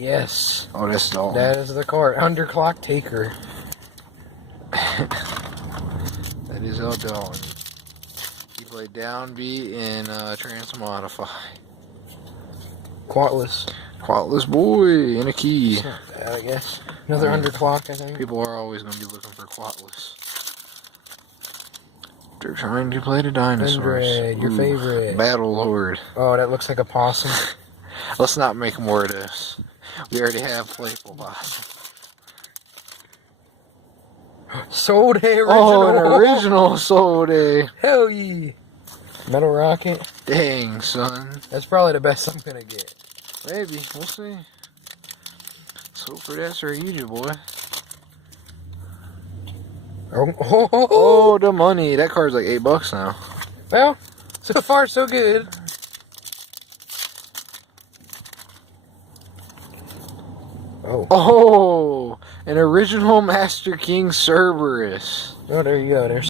Yes. Oh, that's Dalton. That is the card. Underclock Taker. That is El Dalton. He played down B in Transmodify. Quatless. Quatless boy and a key. It's not bad, I guess. Another underclock, I think. People are always going to be looking for Quatless. They're trying to play the dinosaurs. 100, your favorite. Battle Lord. Oh, that looks like a possum. Let's not make more of this. We already have Playful Possum. Soul Day original. Oh, an original Soul Day. Hell yeah. Metal Rocket. Dang, son. That's probably the best I'm gonna get. Maybe. We'll see. Let's hope for that Sir Yugioh, boy. Oh, The money. That card's like $8 now. well, so far so good. Oh, an original Master King Cerberus. Oh, there you go. There's